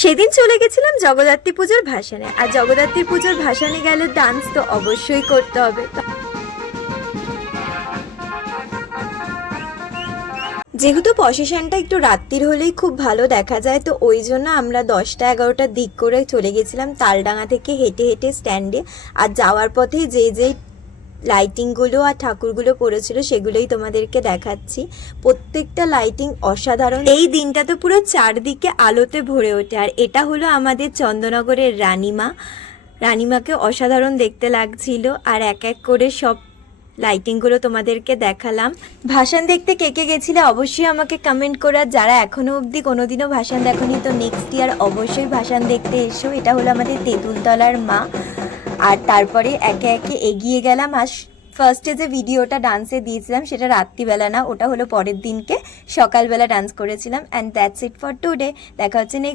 সেদিন চলে গেছিলাম জগদ্ধাত্রী পুজোর ভাসানে, আর জগদ্ধাত্রী পুজোর ভাসানে গেলে ডান্স তো অবশ্যই করতে হবে। যেহেতু প্রসেশনটা একটু রাত্রির হলেই খুব ভালো দেখা যায়, তো ওই জন্য আমরা 10টা-11টার দিক করে চলে গেছিলাম তালডাঙা থেকে হেঁটে হেঁটে স্ট্যান্ডে। আর যাওয়ার পথে যে যে লাইটিংগুলো আর ঠাকুরগুলো পড়েছিল সেগুলোই তোমাদেরকে দেখাচ্ছি। প্রত্যেকটা লাইটিং অসাধারণ। এই দিনটা তো পুরো চারদিকে আলোতে ভরে ওঠে। আর এটা হলো আমাদের চন্দননগরের রানীমাকে অসাধারণ দেখতে লাগছিল। আর এক এক করে সব লাইটিংগুলো তোমাদেরকে দেখালাম। ভাসান দেখতে কে কে গেছিলে অবশ্যই আমাকে কমেন্ট করে। আর যারা এখনো অবধি কোনোদিনও ভাসান দেখোনি, তো নেক্সট ইয়ার অবশ্যই ভাসান দেখতে এসো। এটা হলো আমাদের তেঁতুলতলার মা। আর তারপরে একে একে এগিয়ে গেলাম। আর ফার্স্টে যে ভিডিওটা ডান্সে দিয়েছিলাম সেটা রাত্রিবেলা না, ওটা হলো পরের দিনকে সকালবেলা ডান্স করেছিলাম। And that's it for today. দেখা হচ্ছে নেক্সট